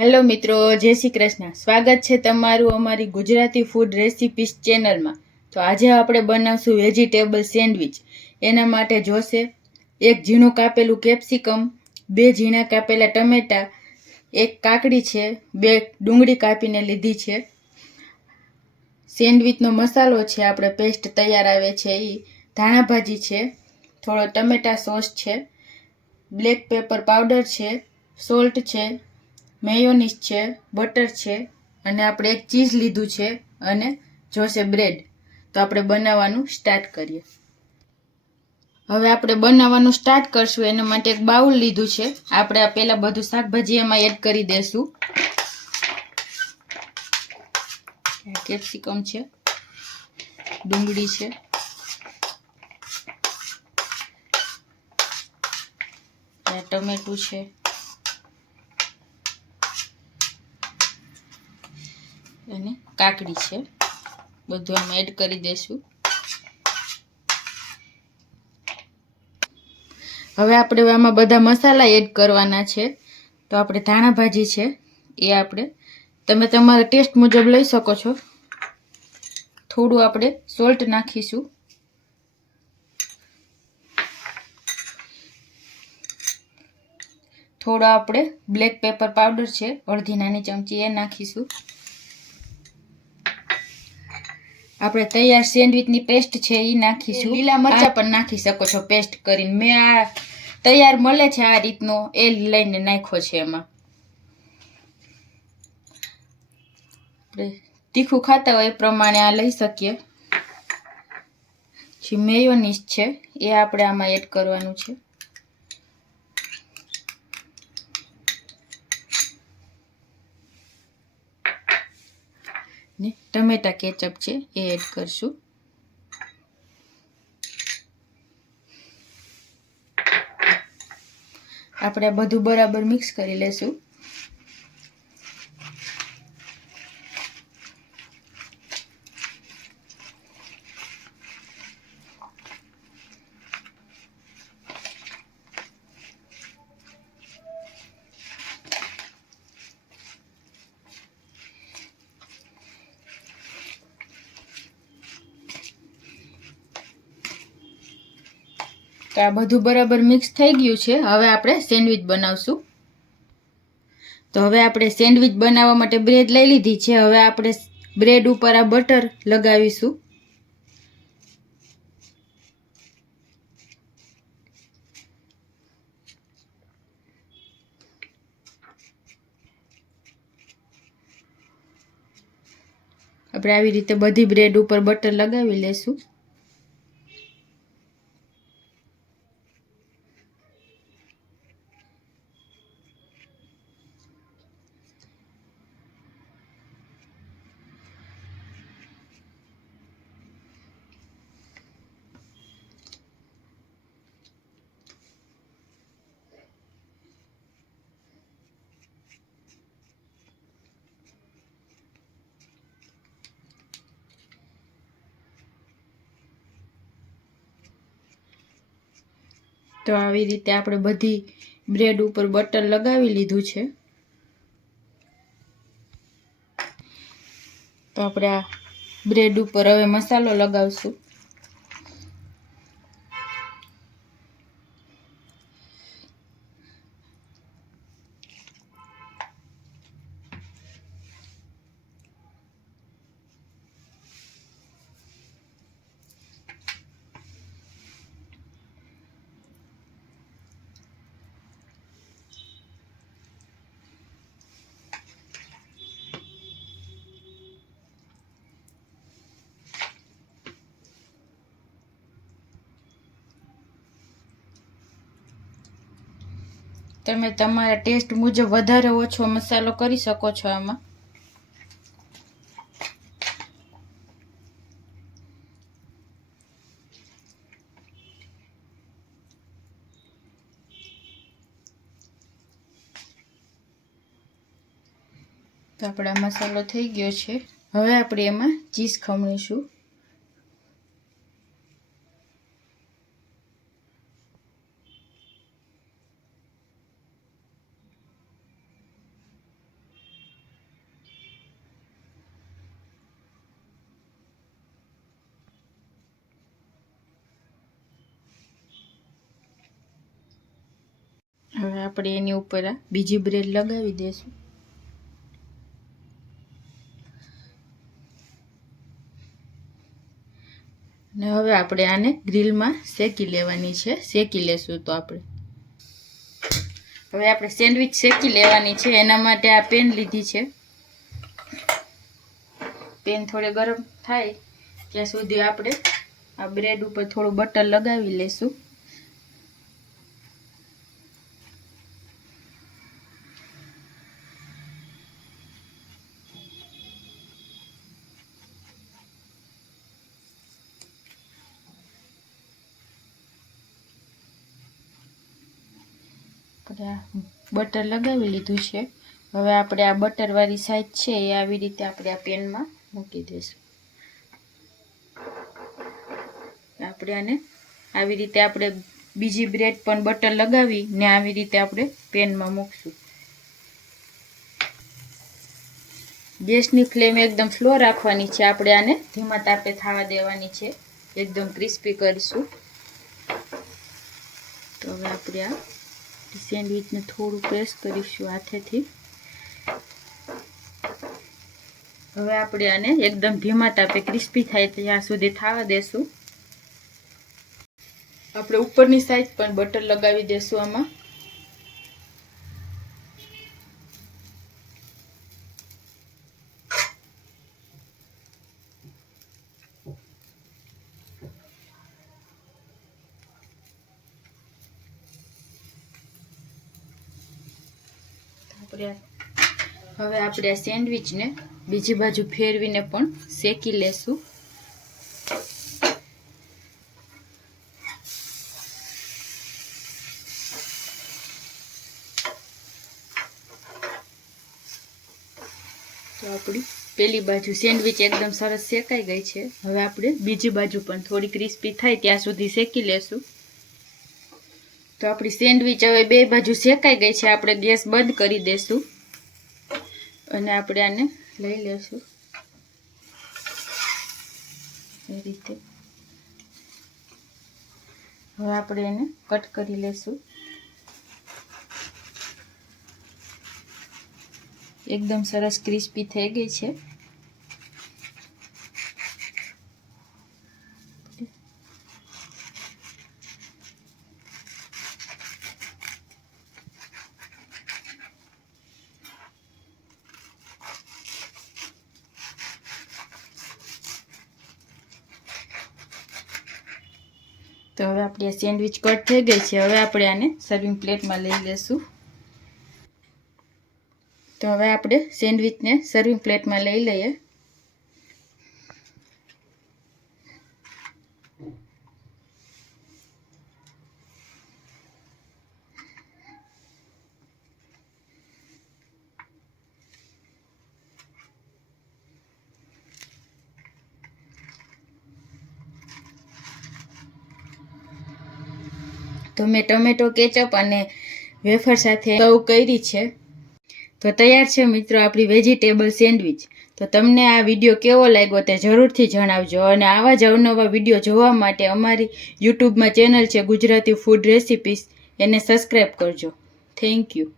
Hello મિત્રો, જય શ્રી કૃષ્ણ. સ્વાગત છે તમારું અમારી ગુજરાતી ફૂડ રેસિપીસ ચેનલમાં. તો આજે આપણે બનાવશું વેજીટેબલ સેન્ડવિચ. એના માટે જોશે એક ઝીણું કાપેલું કેપ્સિકમ, 2 ઝીણા કાપેલા ટમેટા, એક કાકડી છે, 2 ડુંગળી કાપીને લીધી છે. સેન્ડવિચનો મસાલો છે, આપણે પેસ્ટ તૈયાર આવે છે એ, ધાણા ભાજી છે, થોડો ટમેટા સોસ છે, બ્લેક પેપર પાવડર છે, સોલ્ટ છે, મેયોનીઝ છે, બટર છે, અને આપણે એક ચીઝ લીધું છે અને જોશે બ્રેડ. તો આપણે બનાવવાનું સ્ટાર્ટ કરીએ. હવે આપણે બનાવવાનું સ્ટાર્ટ કરશું. એના માટે એક બાઉલ લીધું છે. આપણે આ પહેલાં બધું શાકભાજી એમાં એડ કરી દઈશું. કેપ્સિકમ છે, ડુંગળી છે, ટમેટું છે, અને કાકડી છે. બધું આમાં એડ કરી દઈશું. હવે આપણે આમાં બધા મસાલા એડ કરવાના છે. તો આપણે ધાણા ભાજી છે એ આપણે તમે તમારા ટેસ્ટ મુજબ લઈ શકો છો. થોડું આપણે સોલ્ટ નાખીશું. થોડો આપણે બ્લેક પેપર પાવડર છે, અડધી નાની ચમચી એ નાખીશું. આપણે તૈયાર સેન્ડવિચની પેસ્ટ છે એ નાખીશું. લીલા મરચાં પણ નાખી શકો છો પેસ્ટ કરીને. મેં આ તૈયાર મળે છે આ રીતનો, એ લઈને નાખ્યો છે. એમાં આપણે તીખું ખાતા હોય એ પ્રમાણે આ લઈ શકીએ. જે મેયોનીઝ છે એ આપણે આમાં એડ કરવાનું છે. ને ટમેટા કેચઅપ છે એ એડ કરશું. આપણે બધું બરાબર મિક્સ કરી લેશું. તો આ બધું બરાબર મિક્સ થઈ ગયું છે. હવે આપણે સેન્ડવિચ બનાવશું. તો હવે આપણે સેન્ડવિચ બનાવવા માટે બ્રેડ લઈ લીધી છે. હવે આપણે બ્રેડ ઉપર આ બટર લગાવીશું. આપણે આવી રીતે બધી બ્રેડ ઉપર બટર લગાવી લેશું. તો આવી રીતે આપણે બધી બ્રેડ ઉપર બટર લગાવી લીધું છે. તો આપણે આ બ્રેડ ઉપર હવે મસાલો લગાવશું. તમે તમારા ટેસ્ટ મુજબ વધારે ઓછો મસાલો કરી શકો છો આમાં. તો આપણા મસાલો થઈ ગયો છે. હવે આપણે એમાં ચીઝ ખમણીશું. હવે આપણે એની ઉપર આ બીજી બ્રેડ લગાવી દઈશું. ને હવે આપણે આને ગ્રીલમાં શેકી લેવાની છે. શેકી લેશું. તો હવે આપણે સેન્ડવિચ શેકી લેવાની છે. એના માટે આ પેન લીધી છે. પેન થોડી ગરમ થાય ત્યાં સુધી આપણે આ બ્રેડ ઉપર થોડું બટર લગાવી લેશું. બટર લગાવી લીધું છે. હવે આપણે આ બટરવાળી સાઈડ છે એ આવી રીતે આપણે આ પેનમાં મૂકી દઈશું. આપણે આને આવી રીતે આપણે બીજી બ્રેડ પણ બટર લગાવી ને આવી રીતે આપણે પેનમાં મૂકશું. ગેસની ફ્લેમ એકદમ સ્લો રાખવાની છે. આપણે આને ધીમા તાપે થવા દેવાની છે. એકદમ ક્રિસ્પી કરીશું. તો હવે આપણે આ સેન્ડવિચને થોડું પ્રેસ કરીશું હાથેથી. હવે આપણે આને એકદમ ધીમા તાપે ક્રિસ્પી થાય ત્યાં સુધી થવા દેશું. આપણે ઉપરની સાઈડ પણ બટર લગાવી દેશું આમાં. હવે આપણે આ સેન્ડવિચને બીજી બાજુ ફેરવીને પણ શેકી લેશું. તો આપણી પેલી બાજુ સેન્ડવિચ એકદમ સરસ શેકાઈ ગઈ છે. હવે આપણે બીજી બાજુ પણ થોડી ક્રિસ્પી થાય ત્યાં સુધી શેકી લેશું. તો આપણી સેન્ડવિચ હવે બે બાજુ શેકાઈ ગઈ છે. આપણે ગેસ બંધ કરી દેશું અને આપણે આને લઈ લેશું એ રીતે. હવે આપણે એને કટ કરી લેશું. એકદમ સરસ ક્રિસ્પી થઈ ગઈ છે. તો હવે આપણી સેન્ડવિચ કટ થઈ ગઈ છે. હવે આપણે આને સર્વિંગ પ્લેટમાં લઈ લેશું. તો હવે આપણે સેન્ડવિચને સર્વિંગ પ્લેટમાં લઈ લઈએ. તો મેં ટમેટો કેચઅપ અને વેફર સાથે સર્વ કરી છે. તો તૈયાર છે મિત્રો આપણી વેજીટેબલ સેન્ડવિચ. તો તમને આ વિડીયો કેવો લાગ્યો તે જરૂરથી જણાવજો. અને આવા જ અવનવા વિડીયો જોવા માટે અમારી યુટ્યુબમાં ચેનલ છે ગુજરાતી ફૂડ રેસિપીસ, એને સબસ્ક્રાઈબ કરજો. Thank you.